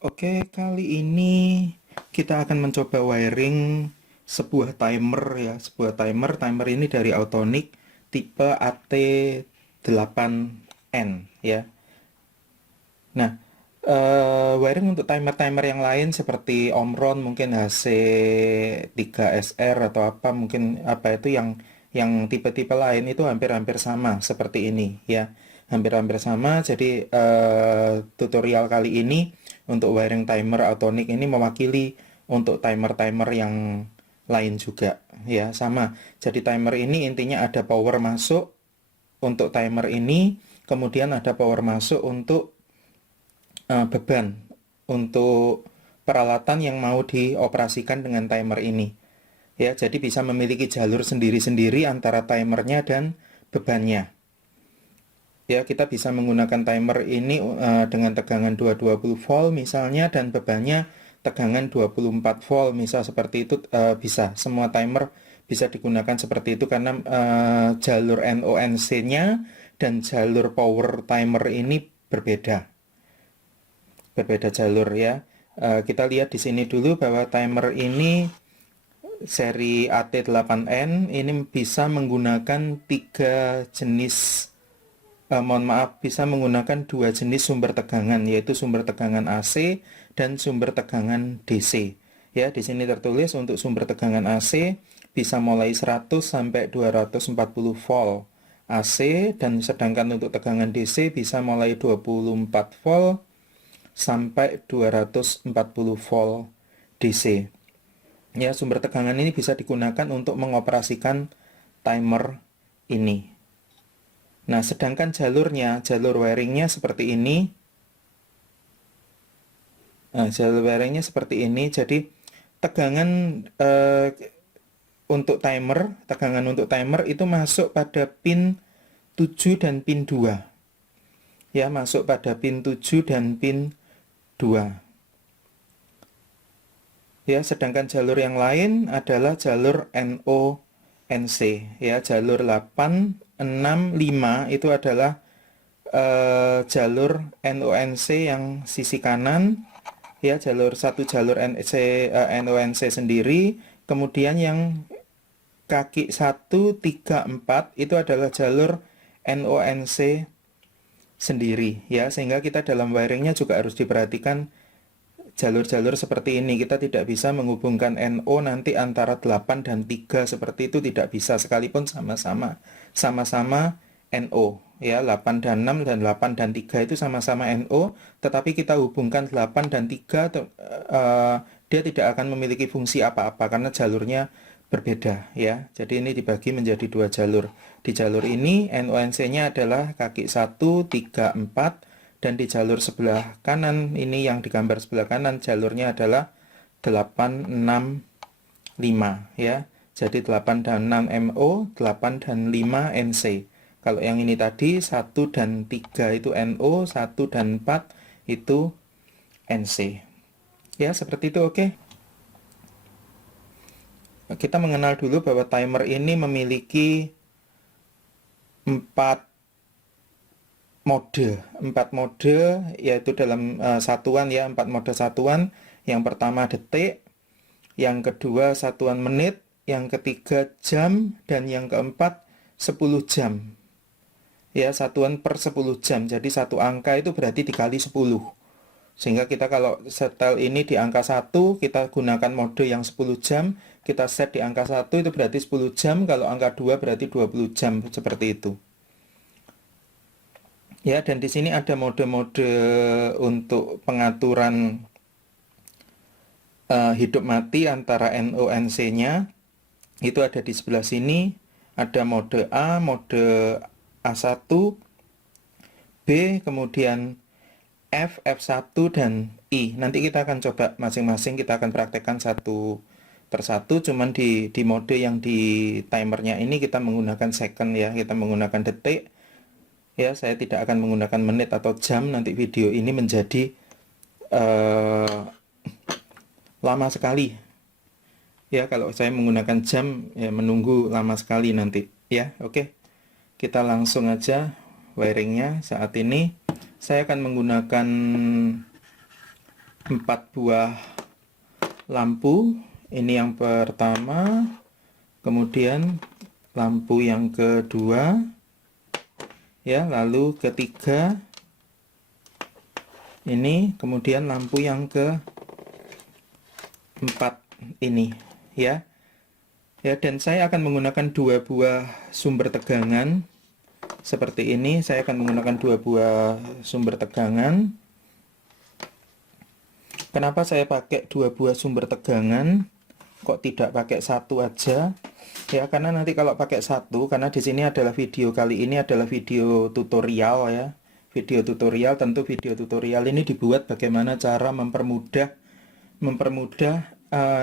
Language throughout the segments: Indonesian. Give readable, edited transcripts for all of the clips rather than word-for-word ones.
Oke, kali ini kita akan mencoba wiring sebuah timer ya, sebuah timer. Timer ini dari Autonic tipe AT8N ya. Nah, wiring untuk timer-timer yang lain seperti Omron, mungkin HC3SR atau apa, mungkin apa itu yang tipe-tipe lain itu hampir-hampir sama seperti ini ya. Hampir-hampir sama. Jadi tutorial kali ini untuk wiring timer Autonic ini mewakili untuk timer-timer yang lain juga ya, sama. Jadi timer ini intinya ada power masuk untuk timer ini, kemudian ada power masuk untuk beban untuk peralatan yang mau dioperasikan dengan timer ini. Ya, jadi bisa memiliki jalur sendiri-sendiri antara timernya dan bebannya. Ya, kita bisa menggunakan timer ini dengan tegangan 220 volt misalnya, dan bebannya tegangan 24 volt misal, seperti itu bisa. Semua timer bisa digunakan seperti itu karena jalur NONC-nya dan jalur power timer ini berbeda jalur ya. Kita lihat di sini dulu bahwa timer ini seri AT8N ini bisa menggunakan tiga jenis, bisa menggunakan dua jenis sumber tegangan, yaitu sumber tegangan AC dan sumber tegangan DC. Ya, di sini tertulis untuk sumber tegangan AC bisa mulai 100 sampai 240 volt AC, dan sedangkan untuk tegangan DC bisa mulai 24 volt sampai 240 volt DC. Ya, sumber tegangan ini bisa digunakan untuk mengoperasikan timer ini. Nah, sedangkan jalur wiringnya seperti ini. Nah, jalur wiringnya seperti ini. Jadi tegangan tegangan untuk timer itu masuk pada pin 7 dan pin 2. Ya, masuk pada pin 7 dan pin 2. Ya, sedangkan jalur yang lain adalah jalur NONC ya, jalur 865 itu adalah jalur NONC yang sisi kanan ya, jalur NONC sendiri. Kemudian yang kaki 1, 3, 4 itu adalah jalur NONC sendiri ya, sehingga kita dalam wiringnya juga harus diperhatikan jalur-jalur seperti ini. Kita tidak bisa menghubungkan NO nanti antara 8 dan 3 seperti itu, tidak bisa, sekalipun sama-sama NO ya, 8 dan 6 dan 8 dan 3 itu sama-sama NO, tetapi kita hubungkan 8 dan 3 dia tidak akan memiliki fungsi apa-apa karena jalurnya berbeda ya. Jadi ini dibagi menjadi dua jalur. Di jalur ini NONC-nya adalah kaki 1, 3, 4, dan di jalur sebelah kanan ini yang digambar sebelah kanan jalurnya adalah 865 ya. Jadi 8 dan 6 MO, 8 dan 5 NC. Kalau yang ini tadi 1 dan 3 itu NO, 1 dan 4 itu NC. Ya, seperti itu, oke. Kita mengenal dulu bahwa timer ini memiliki 4 mode, yaitu dalam satuan ya, 4 mode satuan. Yang pertama detik, yang kedua satuan menit, yang ketiga jam, dan yang keempat 10 jam. Ya, satuan per 10 jam. Jadi satu angka itu berarti dikali 10. Sehingga kita kalau setel ini di angka 1, kita gunakan mode yang 10 jam, kita set di angka 1 itu berarti 10 jam, kalau angka 2 berarti 20 jam, seperti itu. Ya, dan di sini ada mode-mode untuk pengaturan hidup mati antara NONC-nya. Itu ada di sebelah sini. Ada mode A, mode A1, B, kemudian F, F1, dan I. Nanti kita akan coba masing-masing, kita akan praktekkan satu persatu. Cuman di mode yang di timernya ini kita menggunakan second ya, kita menggunakan detik. Ya, saya tidak akan menggunakan menit atau jam. Nanti video ini menjadi lama sekali. Ya, kalau saya menggunakan jam, ya menunggu lama sekali nanti. Ya, oke. Kita langsung aja wiringnya saat ini. Saya akan menggunakan 4 buah lampu. Ini yang pertama, kemudian lampu yang kedua, ya, lalu ketiga ini, kemudian lampu yang keempat ini, ya. Ya, dan saya akan menggunakan 2 buah sumber tegangan seperti ini. Saya akan menggunakan 2 buah sumber tegangan. Kenapa saya pakai 2 buah sumber tegangan? Kok tidak pakai satu aja? Ya, karena nanti kalau pakai satu, karena di sini adalah video kali ini adalah video tutorial, ya. Video tutorial, tentu video tutorial ini dibuat bagaimana cara mempermudah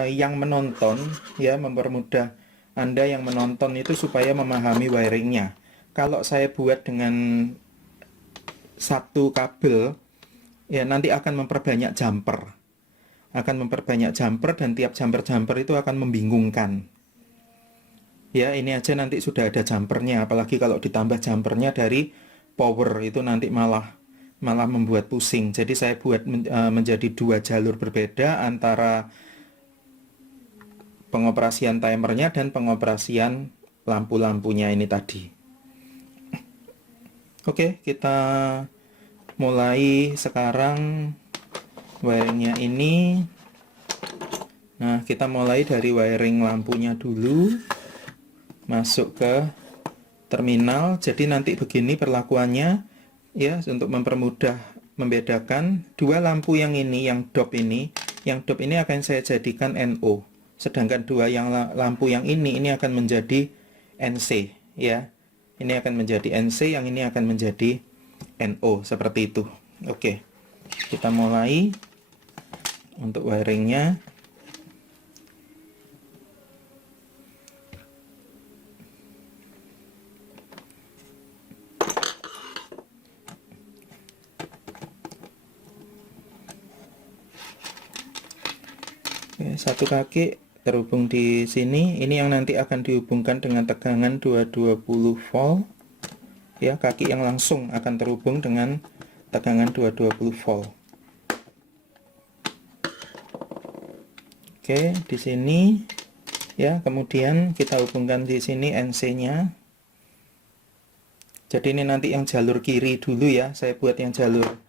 yang menonton, ya, mempermudah Anda yang menonton itu supaya memahami wiringnya. Kalau saya buat dengan satu kabel, ya, nanti akan memperbanyak jumper. Dan tiap jumper itu akan membingungkan. Ya, ini aja nanti sudah ada jumpernya, apalagi kalau ditambah jumpernya dari power, itu nanti malah membuat pusing. Jadi saya buat menjadi 2 jalur berbeda antara pengoperasian timernya dan pengoperasian lampu-lampunya ini tadi. Oke, kita mulai sekarang wiringnya ini. Nah, kita mulai dari wiring lampunya dulu, masuk ke terminal. Jadi nanti begini perlakuannya, ya, untuk mempermudah membedakan 2 lampu yang ini, yang dop ini akan saya jadikan NO. Sedangkan 2 yang lampu yang ini akan menjadi NC, ya. Ini akan menjadi NC, yang ini akan menjadi NO, seperti itu. Oke. Kita mulai untuk wiringnya. Oke, satu kaki terhubung di sini. Ini yang nanti akan dihubungkan dengan tegangan 220 volt. Ya, kaki yang langsung akan terhubung dengan tegangan 220 volt. Oke, di sini, ya, kemudian kita hubungkan di sini NC-nya. Jadi ini nanti yang jalur kiri dulu, ya. Saya buat yang jalur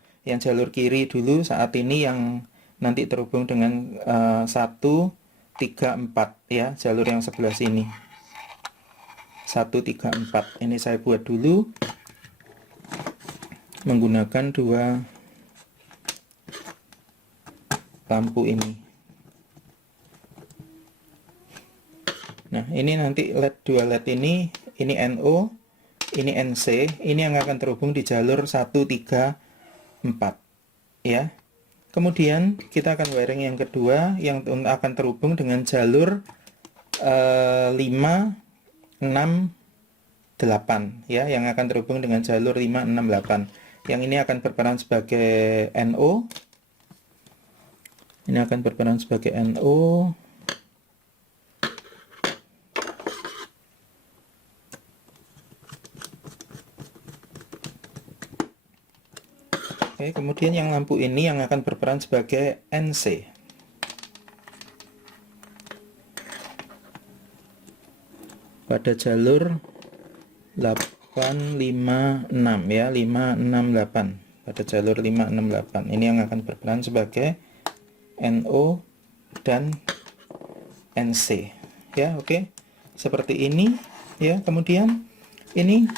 kiri dulu saat ini, yang nanti terhubung dengan 1, 3, 4, ya, jalur yang sebelah sini. 1, 3, 4. Ini saya buat dulu menggunakan 2 lampu ini. Nah, ini nanti LED 2 LED ini NO, ini NC, ini yang akan terhubung di jalur 1, 3, 4, ya. Kemudian kita akan wiring yang kedua yang akan terhubung dengan jalur 5, 6, 8, ya, yang akan terhubung dengan jalur 5, 6, 8. Yang ini akan berperan sebagai NO. Ini akan berperan sebagai NO. Oke, kemudian yang lampu ini yang akan berperan sebagai NC. Pada jalur 856, ya, 568. Pada jalur 568. Ini yang akan berperan sebagai NO dan NC. Ya, oke. Seperti ini, ya. Kemudian ini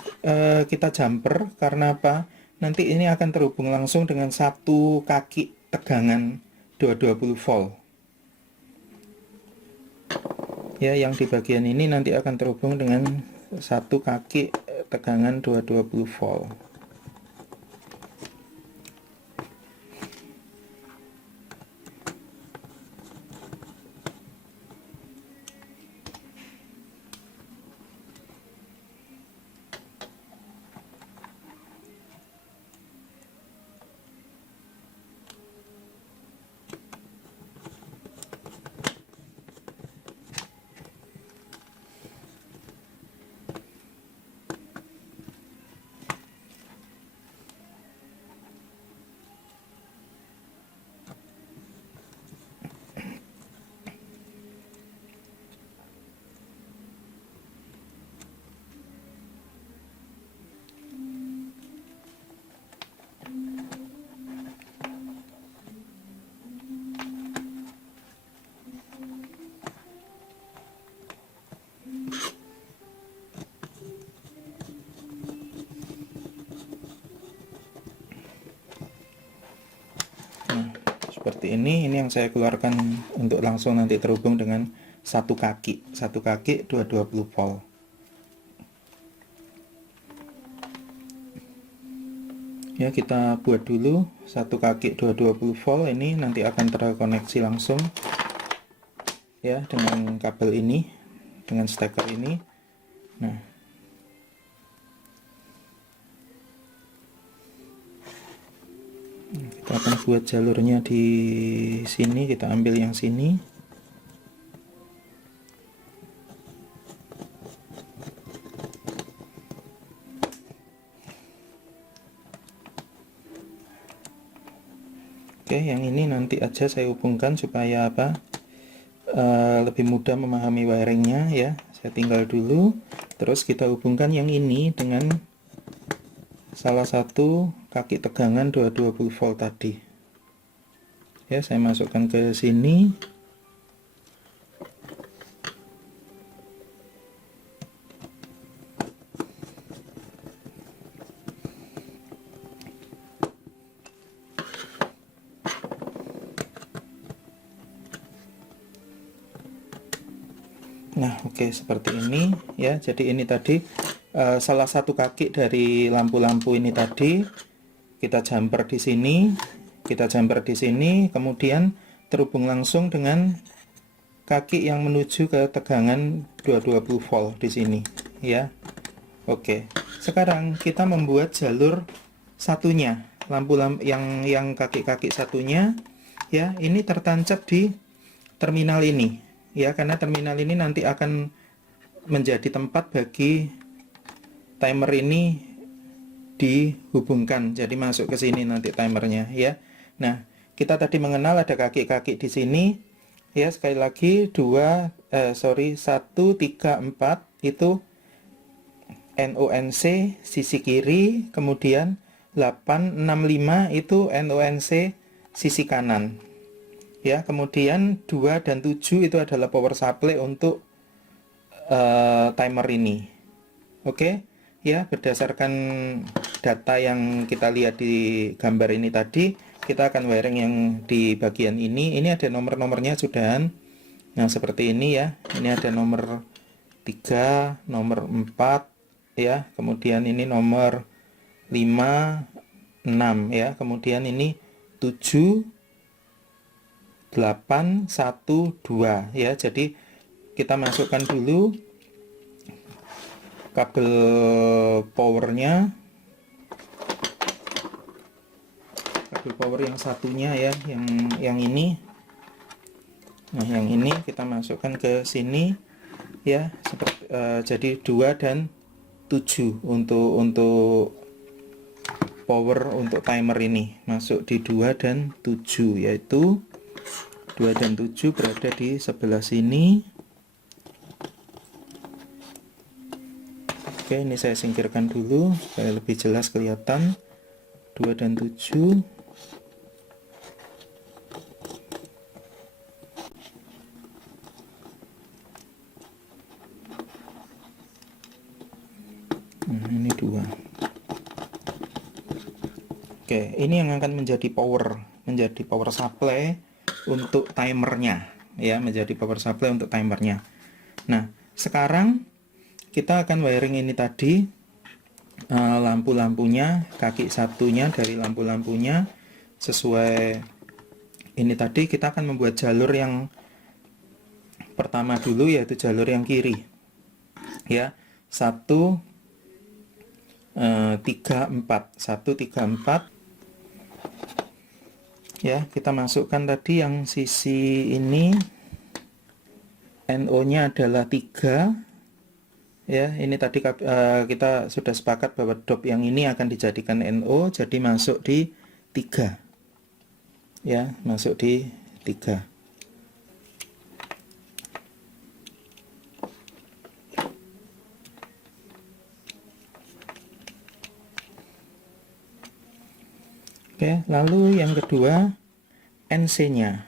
kita jumper karena apa? Nanti ini akan terhubung langsung dengan satu kaki tegangan 220 volt. Ya, yang di bagian ini nanti akan terhubung dengan satu kaki tegangan 220 volt. seperti ini yang saya keluarkan untuk langsung nanti terhubung dengan satu kaki 220 volt. Ya, kita buat dulu satu kaki 220 volt, ini nanti akan terkoneksi langsung ya dengan kabel ini, dengan steker ini. Nah, kita akan buat jalurnya di sini, kita ambil yang sini. Oke, yang ini nanti aja saya hubungkan supaya lebih mudah memahami wiringnya ya. Saya tinggal dulu, terus kita hubungkan yang ini dengan salah satu kaki tegangan 220 volt tadi. Ya, saya masukkan ke sini. Nah, oke, seperti ini ya. Jadi ini tadi salah satu kaki dari lampu-lampu ini tadi kita jumper di sini, kemudian terhubung langsung dengan kaki yang menuju ke tegangan 220 volt di sini ya. Oke. Sekarang kita membuat jalur satunya, lampu-lampu yang kaki-kaki satunya ya, ini tertancap di terminal ini. Ya, karena terminal ini nanti akan menjadi tempat bagi timer ini dihubungkan. Jadi masuk ke sini nanti timernya ya. Nah, kita tadi mengenal ada kaki-kaki di sini ya. Sekali lagi 1, 3, 4 itu NONC sisi kiri, kemudian 8, 6, 5 itu NONC sisi kanan. Ya, kemudian 2 dan 7 itu adalah power supply untuk timer ini. Oke, ya, berdasarkan data yang kita lihat di gambar ini tadi, kita akan wiring yang di bagian ini. Ini ada nomor-nomornya sudahan. Nah, seperti ini ya. Ini ada nomor 3, nomor 4 ya. Kemudian ini nomor 5, 6 ya. Kemudian ini 7, 8, 1, 2 ya. Jadi kita masukkan dulu kabel powernya, kabel power yang satunya ya, yang ini. Nah, yang ini kita masukkan ke sini ya, seperti jadi 2 dan 7 untuk power untuk timer ini masuk di 2 dan 7, yaitu 2 dan 7 berada di sebelah sini. Oke, ini saya singkirkan dulu supaya lebih jelas kelihatan. 2 dan 7. Nah, ini 2. Oke, ini yang akan menjadi power supply untuk timernya ya, menjadi power supply untuk timernya. Nah, sekarang kita akan wiring ini tadi, lampu-lampunya, kaki satunya dari lampu-lampunya sesuai ini tadi. Kita akan membuat jalur yang pertama dulu, yaitu jalur yang kiri ya. 1, 3, 4 ya. Kita masukkan tadi yang sisi ini, NO nya adalah 3 ya. Ini tadi kita sudah sepakat bahwa dop yang ini akan dijadikan NO, jadi masuk di 3 ya, masuk di 3. Oke, lalu yang kedua NC-nya.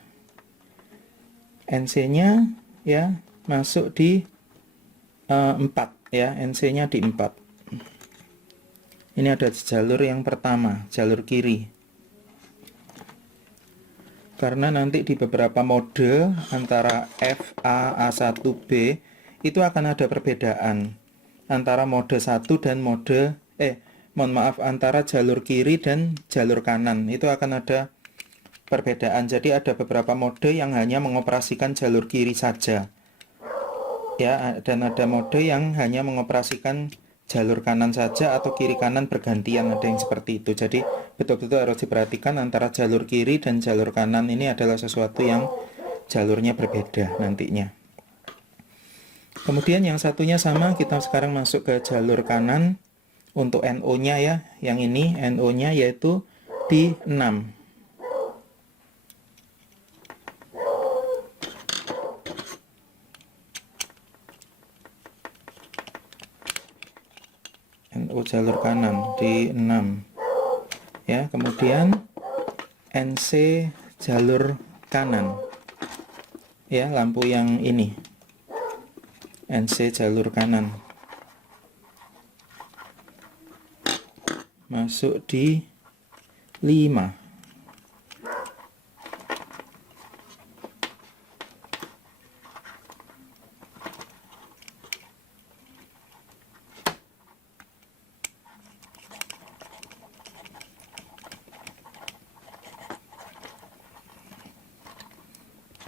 NC-nya ya masuk di 4 ya, NC-nya di 4. Ini ada jalur yang pertama, jalur kiri. karena nanti di beberapa mode antara F, A, A1B itu akan ada perbedaan antara mode 1 dan mode antara jalur kiri dan jalur kanan. Itu akan ada perbedaan. Jadi ada beberapa mode yang hanya mengoperasikan jalur kiri saja. Ya, dan ada mode yang hanya mengoperasikan jalur kanan saja atau kiri kanan bergantian, ada yang seperti itu. Jadi betul-betul harus diperhatikan antara jalur kiri dan jalur kanan ini adalah sesuatu yang jalurnya berbeda nantinya. Kemudian yang satunya sama, kita sekarang masuk ke jalur kanan untuk NO-nya ya. Yang ini NO-nya yaitu di 6. NO jalur kanan di 6. Ya, kemudian NC jalur kanan. Ya, lampu yang ini. NC jalur kanan masuk di 5.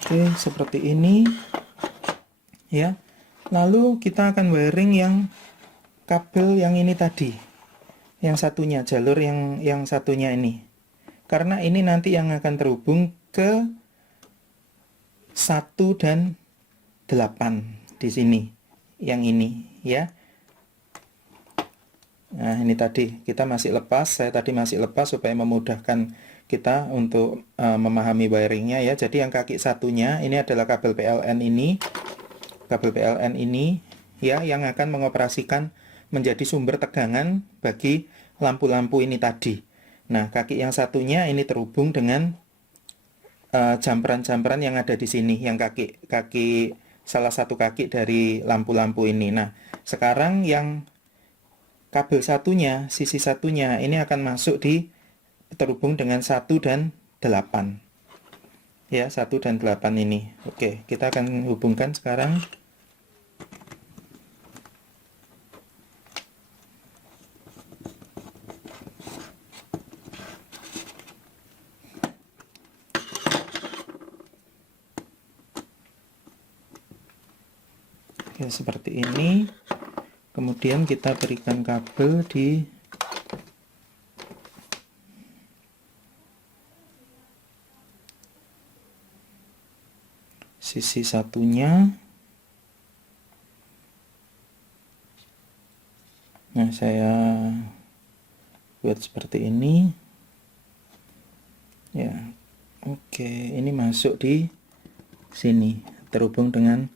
Oke, seperti ini ya. Lalu kita akan wiring yang kabel yang ini tadi, yang satunya, jalur yang satunya ini, karena ini nanti yang akan terhubung ke 1 dan 8 di sini, yang ini ya. Nah, ini tadi kita masih lepas, saya tadi masih lepas supaya memudahkan kita untuk memahami wiringnya ya. Jadi yang kaki satunya ini adalah kabel PLN ini, ya, yang akan mengoperasikan menjadi sumber tegangan bagi lampu-lampu ini tadi. Nah, kaki yang satunya ini terhubung dengan jamperan-jamperan yang ada di sini, yang kaki salah satu kaki dari lampu-lampu ini. Nah, sekarang yang kabel satunya, sisi satunya ini akan masuk terhubung dengan 1 dan 8. Ya, 1 dan 8 ini. Oke, kita akan hubungkan sekarang. Oke, seperti ini. Kemudian kita berikan kabel di sisi satunya. Nah, saya buat seperti ini ya. Oke, ini masuk di sini, terhubung dengan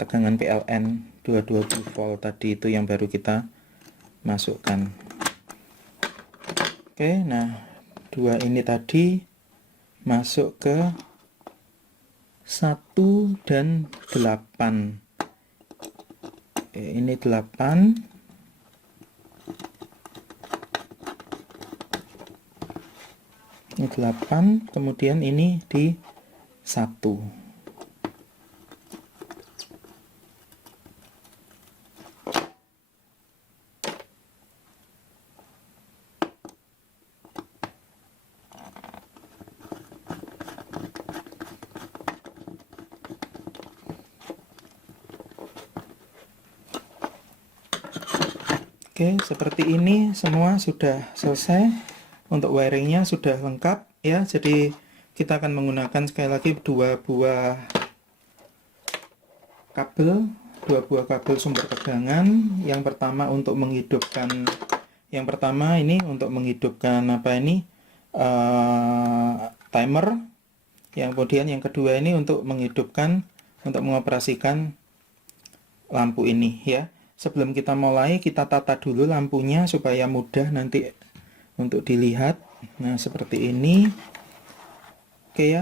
tegangan PLN 220 volt tadi itu yang baru kita masukkan. Oke, nah 2 ini tadi masuk ke 1 dan 8. Oke, ini 8. Ini 8, kemudian ini di 1. Oke, seperti ini semua sudah selesai. Untuk wiringnya sudah lengkap ya. Jadi kita akan menggunakan sekali lagi dua buah kabel sumber tegangan. Yang pertama untuk menghidupkan, timer. Yang kemudian yang kedua ini untuk mengoperasikan lampu ini ya. Sebelum kita mulai, kita tata dulu lampunya supaya mudah nanti untuk dilihat. Nah, seperti ini. Oke ya,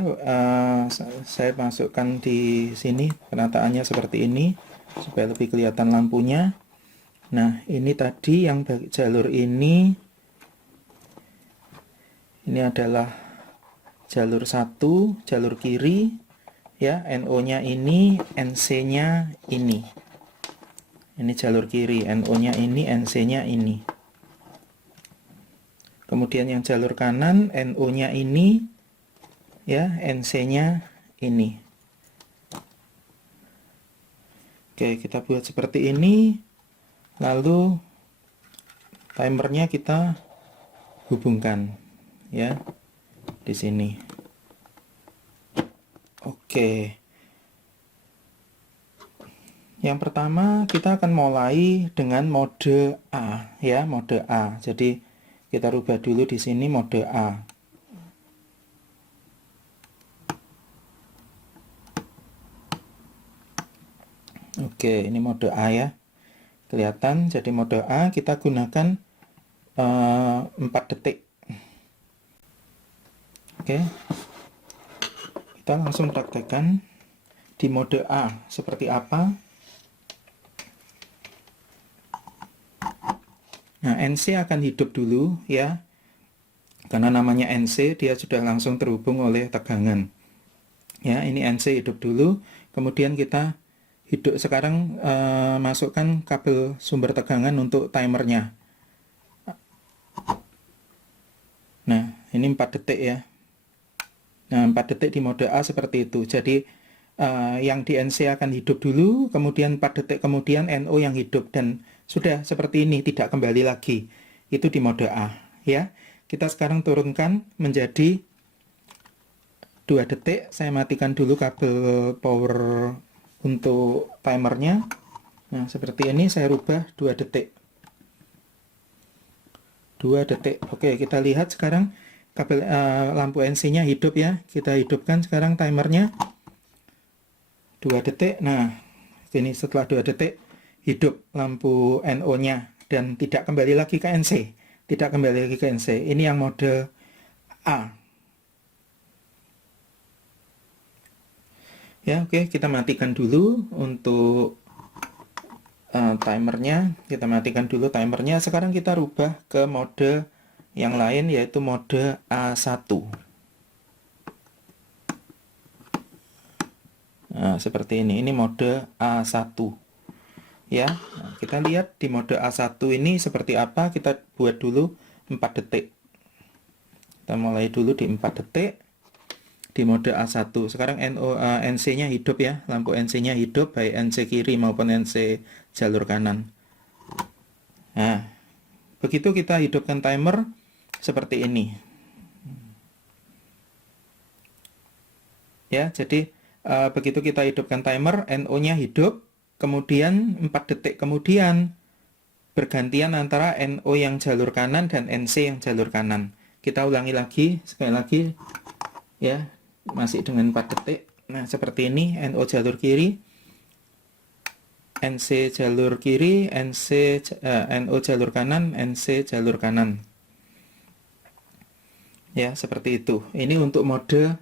saya masukkan di sini penataannya seperti ini supaya lebih kelihatan lampunya. Nah, ini tadi yang jalur ini adalah jalur 1, jalur kiri, ya, NO-nya ini, NC-nya ini. Ini jalur kiri, NO-nya ini, NC-nya ini. Kemudian yang jalur kanan, NO-nya ini, ya, NC-nya ini. Oke, kita buat seperti ini. Lalu timernya kita hubungkan, ya, di sini. Oke. Yang pertama kita akan mulai dengan mode A, ya, mode A. Jadi kita rubah dulu di sini mode A. Oke, ini mode A ya. Kelihatan, jadi mode A kita gunakan 4 detik. Oke. Kita langsung praktekkan di mode A seperti apa. Nah, NC akan hidup dulu ya. Karena namanya NC, dia sudah langsung terhubung oleh tegangan. Ya, ini NC hidup dulu, kemudian kita hidup sekarang masukkan kabel sumber tegangan untuk timernya. Nah, ini 4 detik ya. Nah, 4 detik di mode A seperti itu. Jadi yang di NC akan hidup dulu, kemudian 4 detik kemudian NO yang hidup, dan sudah seperti ini, tidak kembali lagi. Itu di mode A ya. Kita sekarang turunkan menjadi 2 detik. Saya matikan dulu kabel power untuk timernya. Nah, seperti ini saya rubah 2 detik. 2 detik. Oke, kita lihat sekarang kabel lampu NC-nya hidup ya. Kita hidupkan sekarang timernya 2 detik. Nah, ini setelah 2 detik hidup lampu NO-nya dan tidak kembali lagi ke NC. Tidak kembali lagi ke NC. Ini yang mode A. Ya, oke, kita matikan dulu untuk timernya. Kita matikan dulu timernya. Sekarang kita rubah ke mode yang lain, yaitu mode A1. Nah, seperti ini. Ini mode A1. Ya, nah, kita lihat di mode A1 ini seperti apa. Kita buat dulu 4 detik. Kita mulai dulu di 4 detik di mode A1. Sekarang NC-nya hidup ya. Lampu NC-nya hidup, baik NC kiri maupun NC jalur kanan. Nah, begitu kita hidupkan timer seperti ini. Ya, jadi begitu kita hidupkan timer, NO-nya hidup. Kemudian 4 detik kemudian bergantian antara NO yang jalur kanan dan NC yang jalur kanan. Kita ulangi lagi, sekali lagi ya, masih dengan 4 detik. Nah, seperti ini, NO jalur kiri, NC jalur kiri, NO jalur kanan, NC jalur kanan. Ya, seperti itu. Ini untuk mode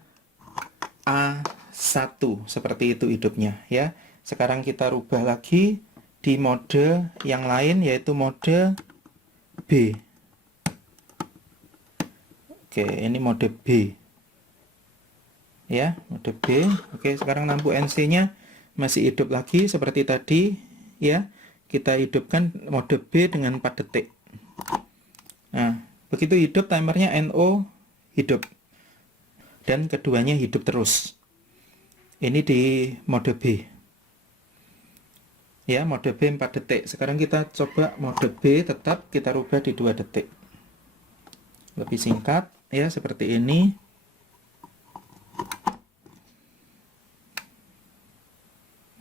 A1, seperti itu hidupnya ya. Sekarang kita rubah lagi di mode yang lain, yaitu mode B. Oke, ini mode B. Ya, mode B. Oke, sekarang lampu NC-nya masih hidup lagi seperti tadi. Ya, kita hidupkan mode B dengan 4 detik. Nah, begitu hidup timernya NO hidup. Dan keduanya hidup terus. Ini di mode B. Ya, mode B 4 detik. Sekarang kita coba mode B, tetap kita rubah di 2 detik. Lebih singkat ya, seperti ini.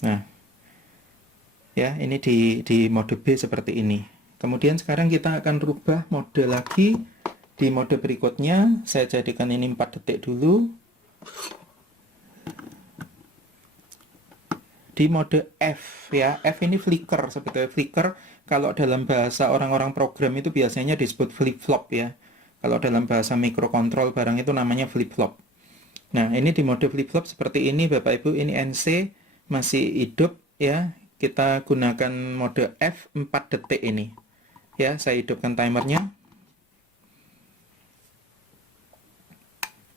Nah, ya, ini di mode B seperti ini. Kemudian sekarang kita akan rubah mode lagi di mode berikutnya. Saya jadikan ini 4 detik dulu. Di mode F ya, F ini flicker. Sebetulnya flicker kalau dalam bahasa orang-orang program itu biasanya disebut flip-flop ya. Kalau dalam bahasa microcontrol barang itu namanya flip-flop. Nah, ini di mode flip-flop seperti ini Bapak Ibu. Ini NC masih hidup ya. Kita gunakan mode F 4 detik ini. Ya, saya hidupkan timernya.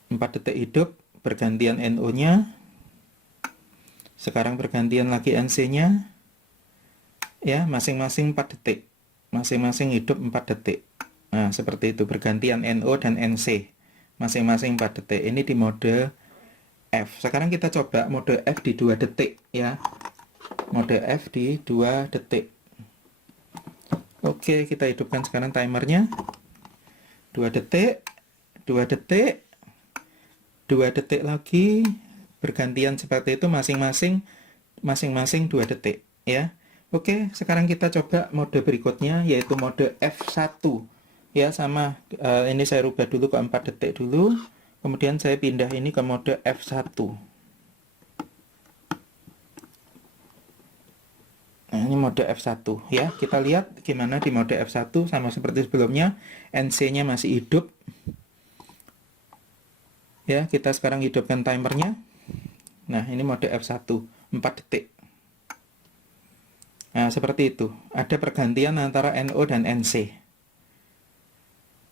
4 detik hidup, bergantian NO-nya. Sekarang bergantian lagi NC-nya. Ya, masing-masing 4 detik. Masing-masing hidup 4 detik. Nah, seperti itu, bergantian NO dan NC. Masing-masing 4 detik. Ini di mode F. Sekarang kita coba mode F di 2 detik ya. Mode F di 2 detik. Oke, kita hidupkan sekarang timernya. 2 detik, 2 detik, 2 detik lagi, bergantian seperti itu masing-masing 2 detik ya. Oke, sekarang kita coba mode berikutnya yaitu mode F1 ya, sama ini saya rubah dulu ke 4 detik dulu, kemudian saya pindah ini ke mode F1. Nah, ini mode F1 ya. Kita lihat gimana di mode F1, sama seperti sebelumnya, NC-nya masih hidup. Ya, kita sekarang hidupkan timernya. Nah, ini mode F1, 4 detik. Nah, seperti itu. Ada pergantian antara NO dan NC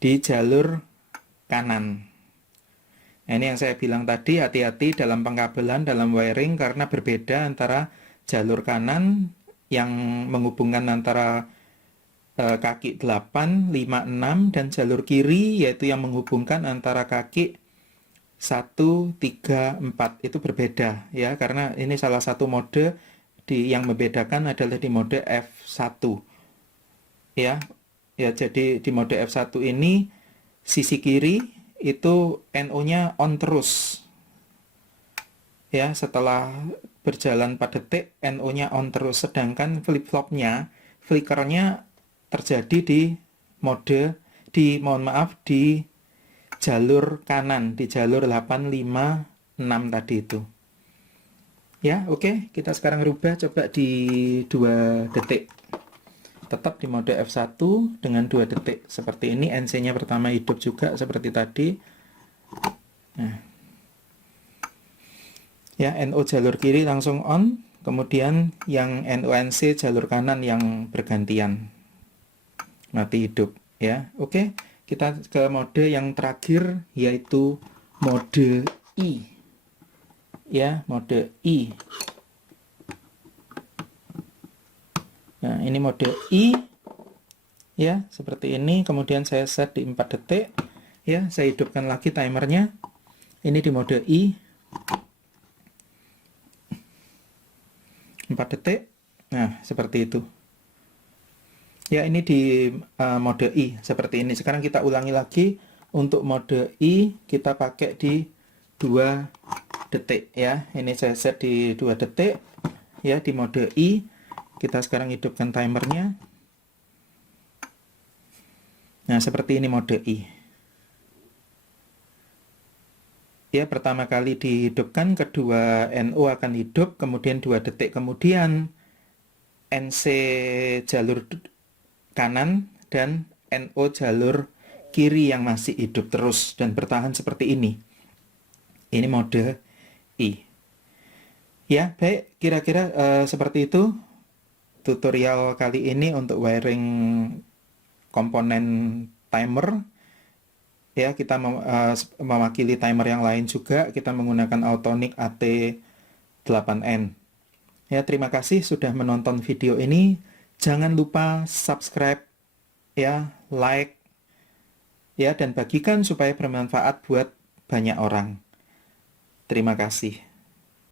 di jalur kanan. Nah, ini yang saya bilang tadi, hati-hati dalam pengkabelan, dalam wiring, karena berbeda antara jalur kanan yang menghubungkan antara kaki 8, 5, 6 dan jalur kiri yaitu yang menghubungkan antara kaki 1, 3, 4. Itu berbeda ya, karena ini salah satu mode yang membedakan adalah di mode F1 ya. Ya, jadi di mode F1 ini sisi kiri itu NO-nya on terus ya, setelah berjalan 4 detik NO-nya on terus, sedangkan flip-flopnya, flickernya terjadi di mode di jalur kanan, di jalur 8, 5, 6 tadi itu ya. Oke, kita sekarang rubah coba di 2 detik, tetap di mode F1 dengan 2 detik seperti ini. NC-nya pertama hidup juga seperti tadi. Nah ya, NO jalur kiri langsung on, kemudian yang NONC jalur kanan yang bergantian mati hidup ya. Oke, kita ke mode yang terakhir yaitu mode I ya, mode I. Nah, ini mode I ya, seperti ini. Kemudian saya set di 4 detik ya, saya hidupkan lagi timernya. Ini di mode I, 4 detik. Nah, seperti itu ya. Ini di mode I seperti ini. Sekarang kita ulangi lagi. Untuk mode I kita pakai di 2 detik ya. Ini saya set di 2 detik ya, di mode I. Kita sekarang hidupkan timernya. Nah, seperti ini mode I ya. Pertama kali dihidupkan, kedua NO akan hidup, kemudian 2 detik kemudian NC jalur kanan dan NO jalur kiri yang masih hidup terus dan bertahan seperti ini. Ini mode I ya. Baik, kira-kira seperti itu tutorial kali ini untuk wiring komponen timer ya. Kita mewakili timer yang lain juga, kita menggunakan Autonic AT8N ya. Terima kasih sudah menonton video ini. Jangan lupa subscribe ya, like ya, dan bagikan supaya bermanfaat buat banyak orang. Terima kasih.